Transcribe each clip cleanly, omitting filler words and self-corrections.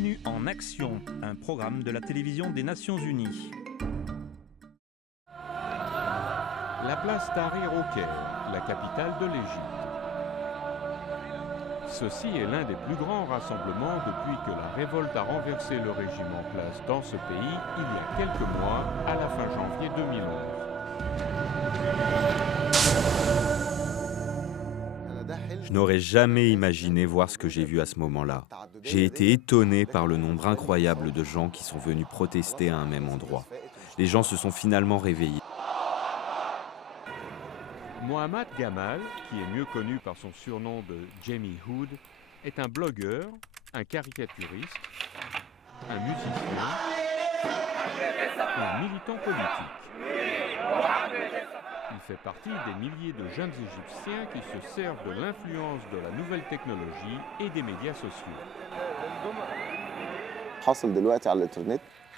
Bienvenue en Action, un programme de la télévision des Nations Unies. La place Tahrir au Caire, la capitale de l'Égypte. Ceci est l'un des plus grands rassemblements depuis que la révolte a renversé le régime en place dans ce pays il y a quelques mois, à la fin janvier 2011. Je n'aurais jamais imaginé voir ce que j'ai vu à ce moment-là. J'ai été étonné par le nombre incroyable de gens qui sont venus protester à un même endroit. Les gens se sont finalement réveillés. Mohamed Gamal, qui est mieux connu par son surnom de Jamie Hood, est un blogueur, un caricaturiste, un musicien et un militant politique. Il fait partie des milliers de jeunes Égyptiens qui se servent de l'influence de la nouvelle technologie et des médias sociaux.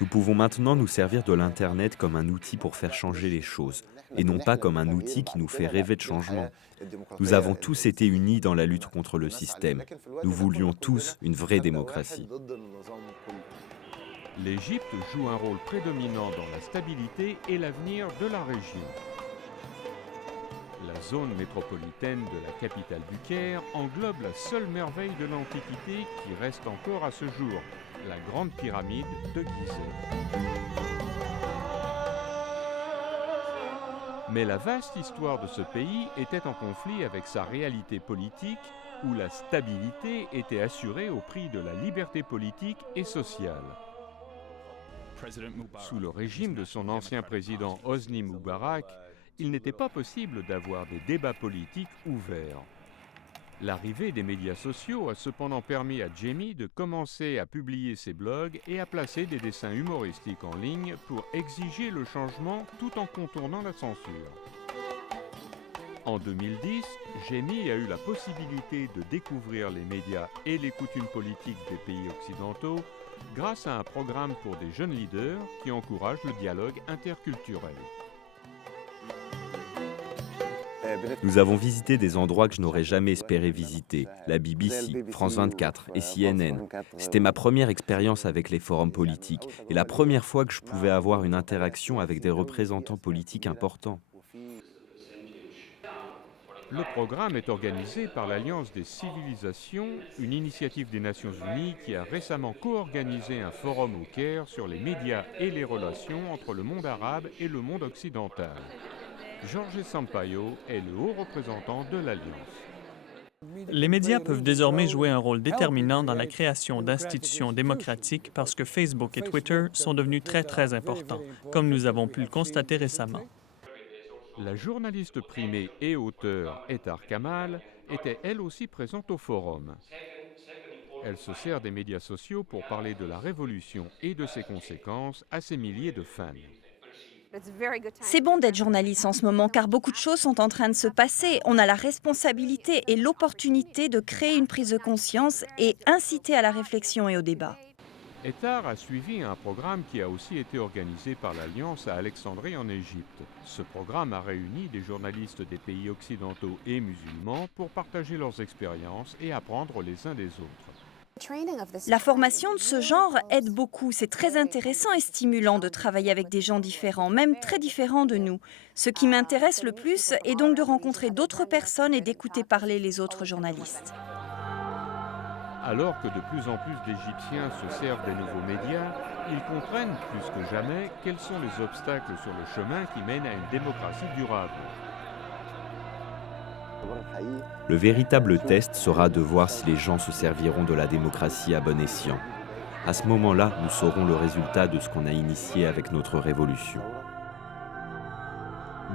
Nous pouvons maintenant nous servir de l'Internet comme un outil pour faire changer les choses, et non pas comme un outil qui nous fait rêver de changement. Nous avons tous été unis dans la lutte contre le système. Nous voulions tous une vraie démocratie. L'Égypte joue un rôle prédominant dans la stabilité et l'avenir de la région. La zone métropolitaine de la capitale du Caire englobe la seule merveille de l'Antiquité qui reste encore à ce jour, la grande pyramide de Gizeh. Mais la vaste histoire de ce pays était en conflit avec sa réalité politique, où la stabilité était assurée au prix de la liberté politique et sociale. Sous le régime de son ancien président Hosni Moubarak, il n'était pas possible d'avoir des débats politiques ouverts. L'arrivée des médias sociaux a cependant permis à Jamie de commencer à publier ses blogs et à placer des dessins humoristiques en ligne pour exiger le changement tout en contournant la censure. En 2010, Jamie a eu la possibilité de découvrir les médias et les coutumes politiques des pays occidentaux grâce à un programme pour des jeunes leaders qui encourage le dialogue interculturel. Nous avons visité des endroits que je n'aurais jamais espéré visiter, la BBC, France 24 et CNN. C'était ma première expérience avec les forums politiques et la première fois que je pouvais avoir une interaction avec des représentants politiques importants. Le programme est organisé par l'Alliance des civilisations, une initiative des Nations Unies qui a récemment co-organisé un forum au Caire sur les médias et les relations entre le monde arabe et le monde occidental. Jorge Sampaio est le haut représentant de l'Alliance. Les médias peuvent désormais jouer un rôle déterminant dans la création d'institutions démocratiques parce que Facebook et Twitter sont devenus très importants, comme nous avons pu le constater récemment. La journaliste primée et auteure Ettar Kamal était elle aussi présente au forum. Elle se sert des médias sociaux pour parler de la révolution et de ses conséquences à ses milliers de fans. C'est bon d'être journaliste en ce moment car beaucoup de choses sont en train de se passer. On a la responsabilité et l'opportunité de créer une prise de conscience et inciter à la réflexion et au débat. Ettar a suivi un programme qui a aussi été organisé par l'Alliance à Alexandrie en Égypte. Ce programme a réuni des journalistes des pays occidentaux et musulmans pour partager leurs expériences et apprendre les uns des autres. La formation de ce genre aide beaucoup. C'est très intéressant et stimulant de travailler avec des gens différents, même très différents de nous. Ce qui m'intéresse le plus est donc de rencontrer d'autres personnes et d'écouter parler les autres journalistes. Alors que de plus en plus d'Égyptiens se servent des nouveaux médias, ils comprennent plus que jamais quels sont les obstacles sur le chemin qui mènent à une démocratie durable. Le véritable test sera de voir si les gens se serviront de la démocratie à bon escient. À ce moment-là, nous saurons le résultat de ce qu'on a initié avec notre révolution.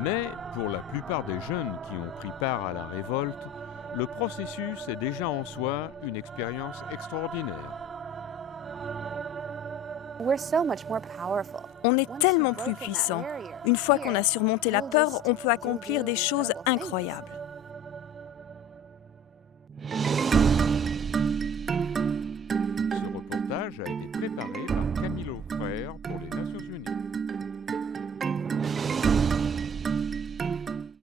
Mais pour la plupart des jeunes qui ont pris part à la révolte, le processus est déjà en soi une expérience extraordinaire. On est tellement plus puissant. Une fois qu'on a surmonté la peur, on peut accomplir des choses incroyables. Ce reportage a été préparé par Camilo Frère